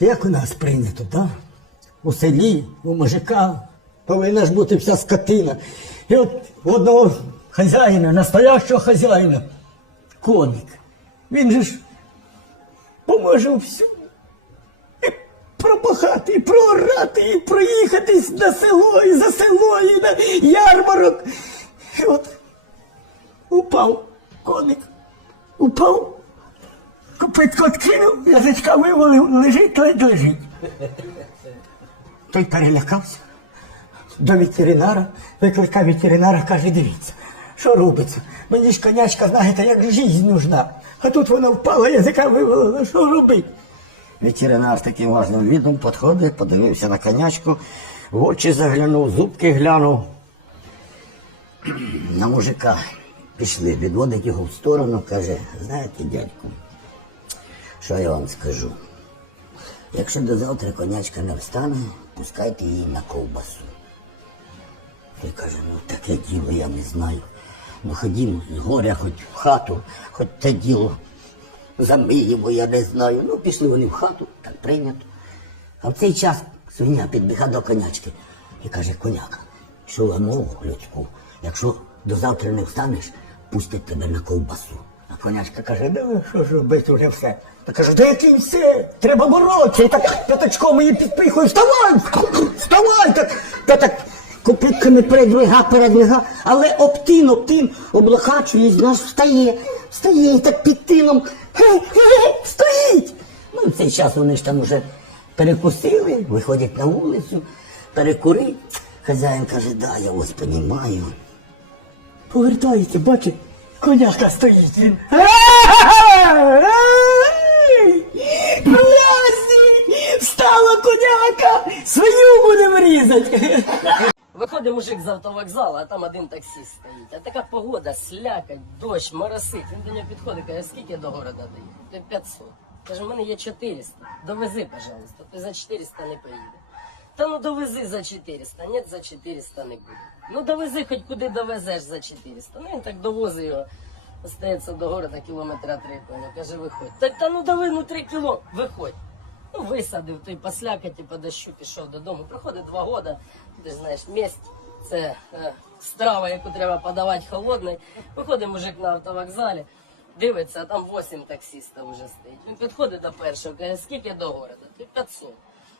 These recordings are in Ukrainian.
Як у нас прийнято, так? У селі, у мужика повинна ж бути вся скотина. І от одного хазяїна, настоящого хазяїна, коник. Він же ж поможе. І пропахати, і проорати, і проїхатись на село, і за село, і на ярмарок. І от упав коник, упав, копитко откинув, язичка вивалив, лежить, ледь лежить. Той перелякався. До ветеринара, викликав ветеринара, каже, дивіться, що робиться. Мені ж конячка, знаєте, як життя нужна. А тут вона впала, язика вивалила, що робить? Ветеринар таким важним відом підходить, подивився на конячку, в очі заглянув, зубки глянув. На мужика пішли, відводить його в сторону, каже, знаєте, дядьку, що я вам скажу? Якщо до завтра конячка не встане, пускайте її на ковбасу. Той каже, ну таке діло я не знаю. Ну ходімо з горя хоч в хату, хоч те діло замиємо, я не знаю. Ну, пішли вони в хату, так прийнято. А в цей час свиня підбіга до конячки і каже, коняка, що мову людську, якщо до завтра не встанеш, пустять тебе на ковбасу. Конячка каже, ну що ж робити вже все. Та каже, да який все, треба боротися. І так п'ятачком її підпихує, вставай, вставай, так, та так Копитками передвига, передвига, але обтин, обтин, облахачує, знаєш, встає, встає і так під тином. Стоїть. Ну, в цей час вони ж там уже перекусили, виходять на вулицю, перекурить. Хазяїн каже, да, я ось понімаю. повертається, бачить, коняка стоїть. Він. Блязні! Встала коняка! Свою будемо різати! Виходить мужик з автовокзалу, а там один таксист стоїть. А така погода, слякать, дощ, моросить. Він до нього підходить, каже, скільки до города доїхати? Ти 500. Каже, в мене є 400. Довези, пожалуйста. Ти за 400 не поїде. Та ну довези за 400. Ні, за 400 не буде. Ну довези, хоч куди довезеш за 400. Ну він так довозить його. Остається до города кілометра три. поняв. Каже, виходь. Так та ну дави, ну три кіло, виходь. Ну, висадив той послякаті по дощу, пішов додому. Проходить два роки, ти ж знаєш, місць це е, страва, яку треба подавати холодною. Виходить мужик на автовокзалі, дивиться, а там 8 таксистів вже стоїть. Він підходить до першого, каже, скільки до города? Ти 500.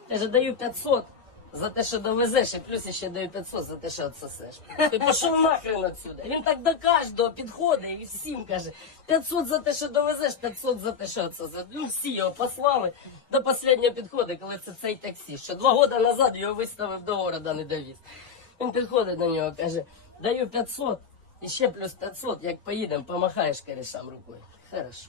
Каже, даю 500 за те, що довезеш, і плюс ще даю 500 за те, що відсосеш. Ти пішов нахрен отсюда. Він так до кожного підходить і всім каже, 500 за те, що довезеш, 500 за те, що відсосеш. Ну всі його послали до останнього підходить, коли це цей таксі, що два роки назад його виставив до города, не довіз. Він підходить до нього, каже, даю 500 і ще плюс 500, як поїдемо, помахаєш корішам рукою. Хорошо.